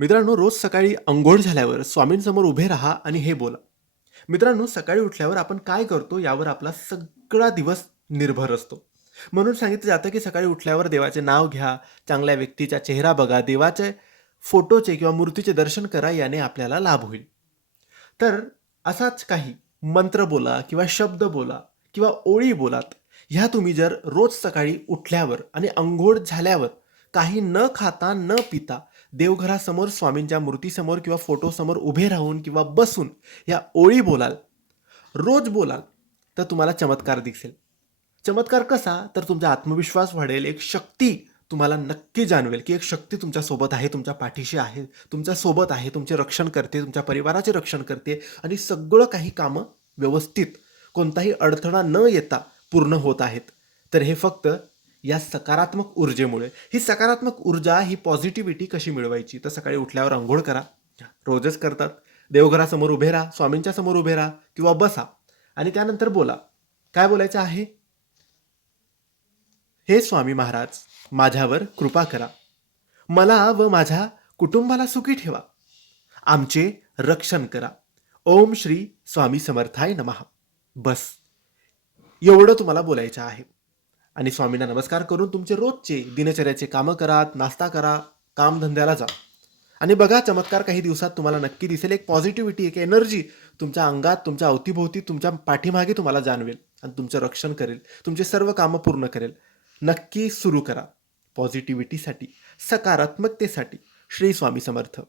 मित्रांनो, रोज सकाळी अंघोळ झाल्यावर स्वामींसमोर उभे राहा आणि हे बोला. मित्रांनो, सकाळी उठल्यावर आपण काय करतो यावर आपला सगळा दिवस निर्भर असतो. म्हणून सांगितलं जातं की सकाळी उठल्यावर देवाचे नाव घ्या, चांगल्या व्यक्तीचा चेहरा बघा, देवाचे फोटोचे किंवा मूर्तीचे दर्शन करा, याने आपल्याला लाभ होईल. तर असाच काही मंत्र बोला किंवा शब्द बोला किंवा ओळी बोलात, ह्या तुम्ही जर रोज सकाळी उठल्यावर आणि अंघोळ झाल्यावर काही न खाता न पिता देवघरासमोर स्वामींच्या मूर्तीसमोर किंवा फोटोसमोर उभे राहून किंवा बसून या ओळी बोलाल, रोज बोलाल, तर तुम्हाला चमत्कार दिसेल. चमत्कार कसा? तर तुमचा आत्मविश्वास वाढेल, एक शक्ती तुम्हाला नक्की जाणवेल, की एक शक्ती तुमच्या सोबत आहे, तुमच्या पाठीशी आहे, तुमच्या सोबत आहे, तुमचे रक्षण करते, तुमच्या परिवाराचे रक्षण करते आणि सगळं काही कामं व्यवस्थित, कोणताही अडथळा न येता पूर्ण होत आहेत. तर हे फक्त या सकारात्मक ऊर्जेमुळे. ही सकारात्मक ऊर्जा, ही पॉझिटिव्हिटी कशी मिळवायची? तर सकाळी उठल्यावर अंघोळ करा. रोजच करतात. देवघरासमोर उभे राहा, स्वामींच्या समोर उभे राहा किंवा बसा आणि त्यानंतर बोला. काय बोलायचं आहे? हे स्वामी महाराज, माझ्यावर कृपा करा. मला व माझ्या कुटुंबाला सुखी ठेवा. आमचे रक्षण करा. ओम श्री स्वामी समर्थाय नमः. बस, एवढं तुम्हाला बोलायचं आहे. आणि स्वामींना नमस्कार करून तुमचे रोजचे दिनचर्याचे कामं करा, नाश्ता करा, कामधंद्याला जा. आणि बघा, चमत्कार काही दिवसात तुम्हाला नक्की दिसेल. एक पॉझिटिव्हिटी, एक एनर्जी तुमच्या अंगात, तुमच्या अवतीभोवती, तुमच्या पाठीमागे तुम्हाला जाणवेल आणि तुमचं रक्षण करेल, तुमचे सर्व कामं पूर्ण करेल. नक्की सुरू करा. पॉझिटिव्हिटीसाठी, सकारात्मकतेसाठी. श्री स्वामी समर्थ.